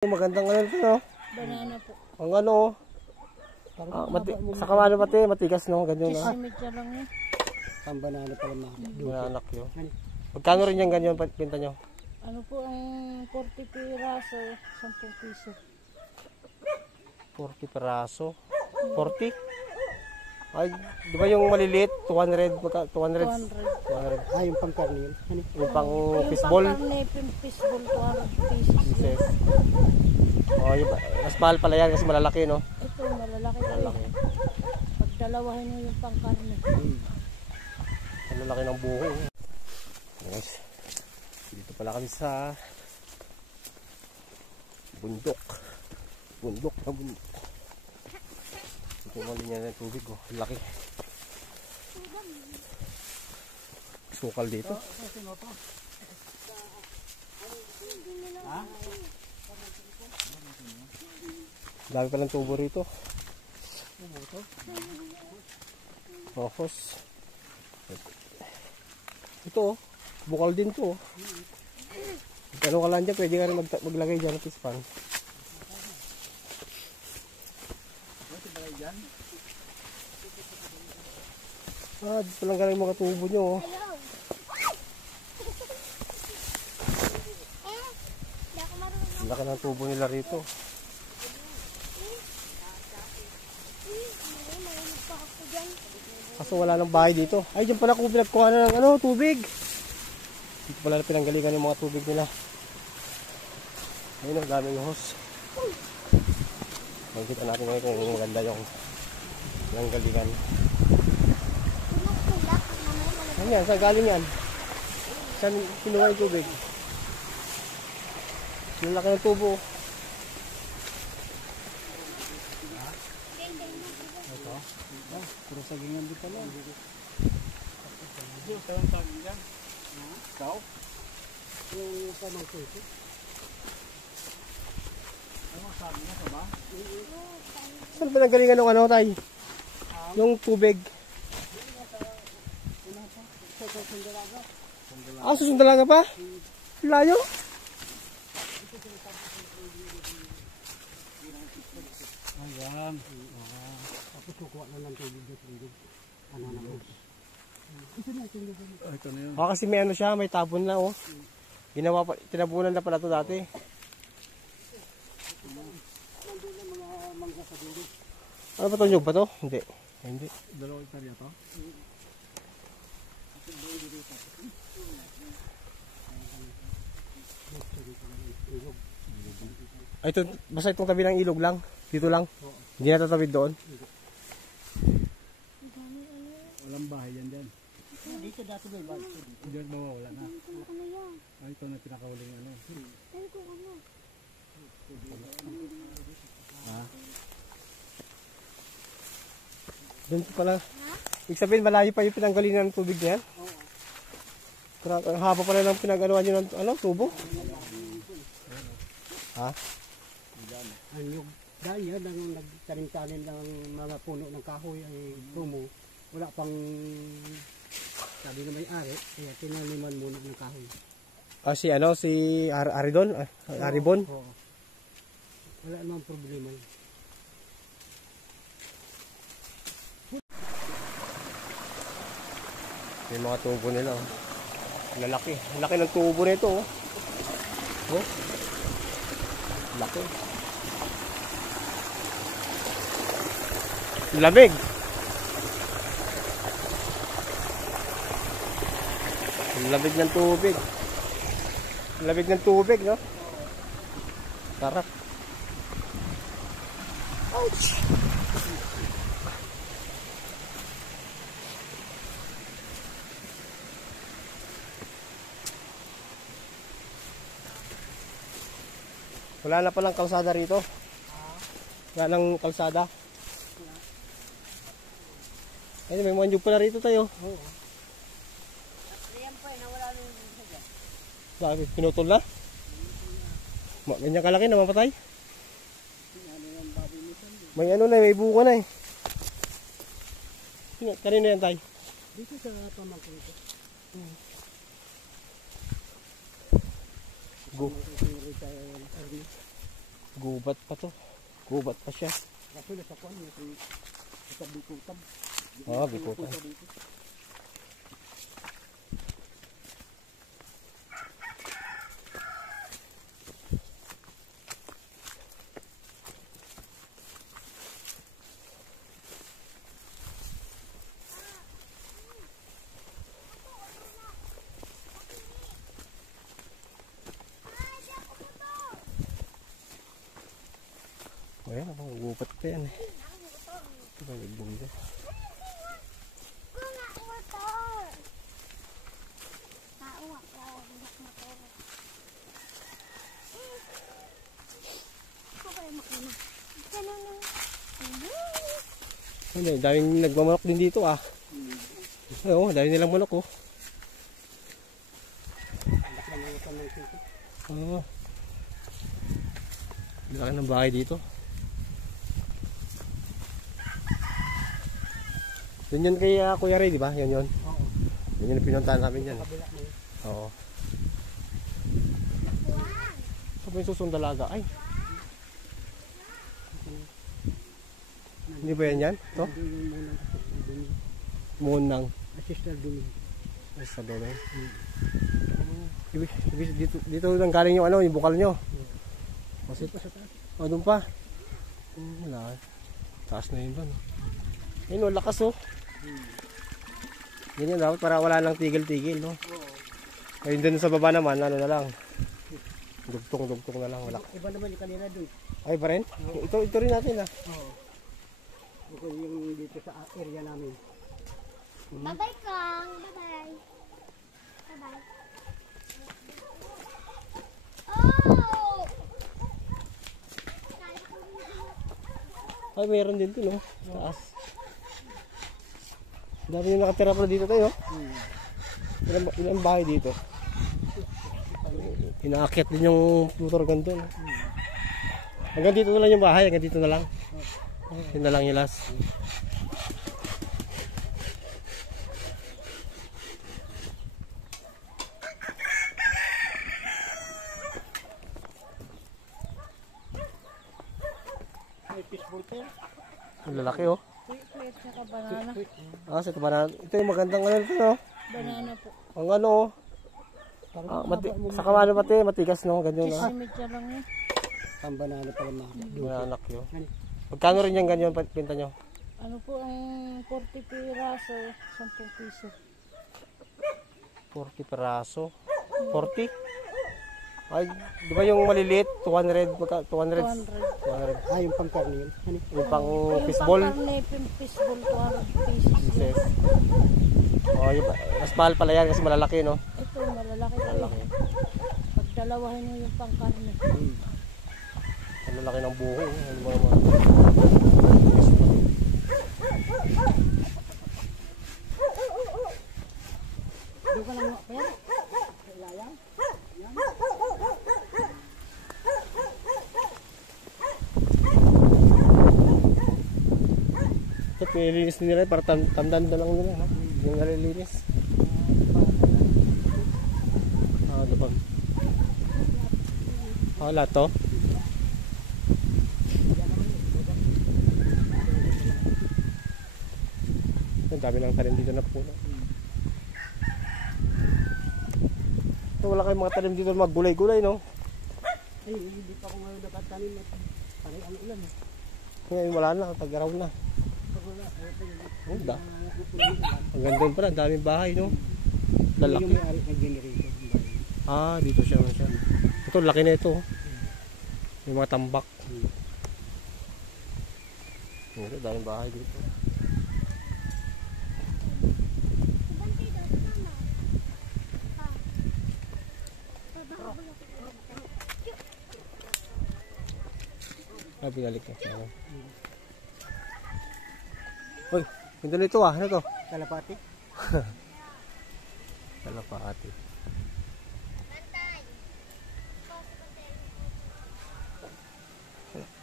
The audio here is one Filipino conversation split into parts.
Magandang ano ito, no? Banana po. Ang ano, sa kamano pati, matigas, no? Ganyan, no? Sisimit lang yun. Ang banana pala Bananak yun. Magkano rin yung ganyan, pinta nyo? Ano po ang 40 piraso, 10 piso. 40 peraso. 40? Ay, di ba yung maliliit? 200? 200? 200. Ah, yung pangkarne yun. Yung pang fishball? Yung pang fishball, 200 pieces. Pieces. Oh, mas mahal pala yan kasi malalaki, no? Ito, malalaki kayo. Pag dalawahin nyo yung pangkarne. Malalaki ng buho. Yes. Dito pala kami sa bundok. Bundok na bundok. Ito mali niya ng tubig, oh. Laki. Sukal dito. Dami palang tubo rito. Ohos. Ito, oh. Bukal din to, oh. Ano ka lang dyan, pwede ka rin maglagay dyan ng pispan. Ah, dito lang galing mga tubo nyo, oh. Laki ng tubo nila rito. Kaso wala nang bahay dito. Ay, dyan pala kung pinagkuha na ng ano, tubig. Dito pala pinanggalingan yung mga tubig nila. Ayun, ang daming hose. Makikita natin ngayon kung maganda yung pinanggalingan. Ano yan? Saan galing yan? Saan kinuha yung tubig? Yung laki ng tubo. Ito? Puro sagingan dito lang. Saan saging dyan? Ikaw? Yung kanong tubo. Ano saging na ba? Saan pinanggalingan ng ano, tay? Yung tubig. Ah, susundalaga pa? Layo? Ayan. Tapos kukuha na lang tubig dito. Ano naman? Ito na yun. Ah, kasi may ano siya, may tabon na, oh. Ginawa pa, tinabunan na pala ito dati. Ano ba ito, nyug ba ito? Hindi. Hindi. Dalawang hektarya to? Ay, ito, basta itong tabi ng ilog lang. Dito lang. Hindi na tatawid doon. Walang bahay yan dyan. Dito dati ba yung bahay? Diyan mawawala na. Ay, ito na pinakahuling ano. Ha? Doon pala. Ibig sabihin, malayo pa yung pinanggalingan ng tubig niyan. Ang haba pala ng pinag-anuhan nyo ng ano, tubo. Ha? Anyog. Dahil yan, ang nagtanim-tanim ng mga puno ng kahoy ay tumo. Wala pang sabi na may-ari, kaya tinaniman muna ng kahoy. Ah, si ano, si Aridon? Aribon? Oo. Wala namang problema. Yung mga tubo nila, oh. Lalaki. Laki ng tubo nito, oh. Oh. Laki. Lamig. Lamig ng tubig. Lamig ng tubig, no? Sarap. Ouch! Wala na palang kalsada rito. Wala nang kalsada. Ayun, may mga nyug pala rito tayo. Oo. Ayan po, nawala na yung isa dyan. Bakit? Pinutol na? Ganyan kalaki na mapatay? May ano na, may buka na eh. Kanino yan tayo? Dito sa pamangkin ko. Go. Gubat pa to. Gubat pa siya. Kaso na sa kuwan, sa bikutan. Oo, bikutan. Ayan, gubat pa yan eh. Ito ba yung bumili? Ay, daming nagmamanok din dito ah. Oo, dami nilang manok oh. Oo. Laki ng bahay dito. Yun kay Kuya Ray, di ba? Yun. Oo. Yun yung pinuntahan namin yan. Kabila na yun. Oo. Saan ba yung susong dalaga? Ay. Hindi ba yan? Ito? Munang. Sister Dumi. Ay, sa doon eh. Dito nang galing yung ano, yung bukal nyo. Kasi, oh, doon pa. Wala. Taas na yun doon. Ayun, lakas oh. Ganyan dapat para wala lang tigil-tigil, no? Ayun doon sa baba naman, ano na lang. Dugtong na lang, wala. Iba naman yung kanina doon. Ay, pa rin? Ito rin natin, ah. Oo. Ito yung dito sa area namin. Bye-bye, Kang. Bye-bye. Bye-bye. Oh! Ay, mayroon din ito, no? Taas. Dami yung nakatira pala dito tayo. Ilang bahay dito. Inaakit din yung motor ganito. No? Hanggang dito na lang yung bahay, hanggang dito na lang. Yun na lang yung last. May fishbowl tayo. Ang lalaki oh. Sweet saka banana. Ah, ito banana. Ito yung magandang ano ito, no? Banana po. Ang ano oh. Sa kamano pati, matigas no, ganyan na. Kisimidya lang eh. Ang banana pala mahaba. Mananak yun. Magkano rin yung ganyan pinta nyo? Ano po ang 40 piraso, 10 piso. 40 peraso. 40? Ay, di ba yung maliliit? 200? 200? 200. 200. Ah, yung pangkarne yun. Ano? Yung pang Yung fishball? pangkarne, fishball, 200 pesos. Pieces. Oh, yung, mas mahal pala yan kasi malalaki, no? Ito, malalaki kayo. Pag dalawahin mo yung pangkarne. Malalaki ng buho. Ano ba Doon ka lang nga pa yan. Layang. Ito, pinilinis nila para tamdan na lang nila, no? Yung nalilinis. Ah, ito pa. Ah, wala to. Ang dami ng tanim dito na puno. Ito, wala kayong mga tanim dito na maggulay-gulay, no? Ay, hindi pa ako ngayon nakatanim at parang ang ulan. Ngayon wala na, tag-araw na. Pag wala, Oh, ang ganda yun pala, ang daming bahay, no? Lalaki. yung may-ari ng generator. Ah, dito siya. Ito, laki na ito. May mga tambak. Ito, daming bahay dito. Ah, binalik na siya. Uy, ganda nito ah. Ano to? Kalapati. Kalapati.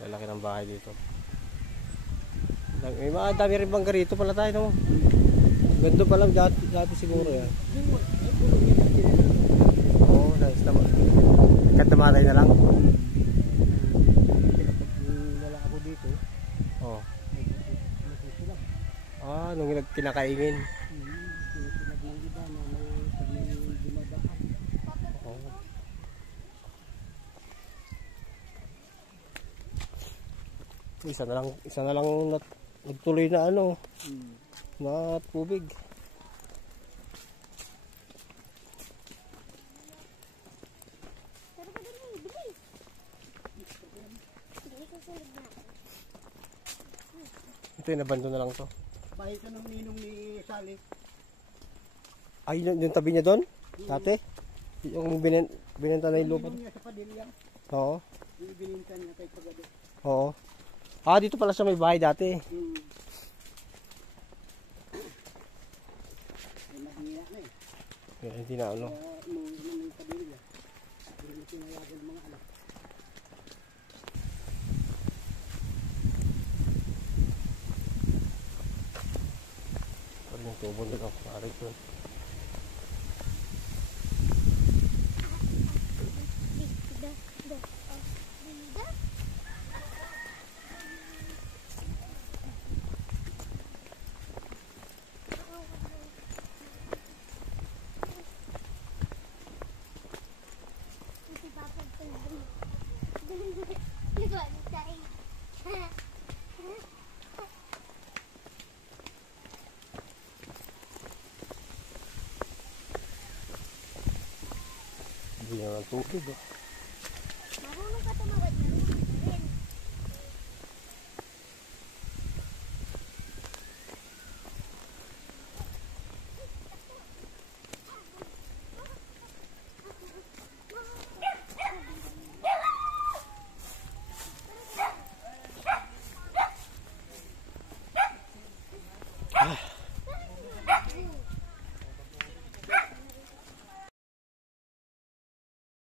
Lalaki ng bahay dito. May mga dami rin bang garito pala tayo, no? Ganda pala dati siguro yan. Oo, nice naman. Katamatay na lang. kinakaingin. Sinusulag ng iba na may dumadaan. Oo. Isa na lang nagtuloy na ano, na tubig. Ito yung nabando na lang to. Bahay ka ng ninong ni Sally. Ay, yung tabi niya doon? Dati? Yung binenta na yung lupa. Ninong niya sa Padilla. Oo. Yung bininta niya kay Pagado. Oo. Ah, dito pala siya may bahay dati. Ay, mahina na eh. Kaya hindi na ano. Kaya umuwi na ng Padilla. Hindi na pinayagan mga anak. Parang yung tubo nila. Parang ito. Hindi na ng tubig.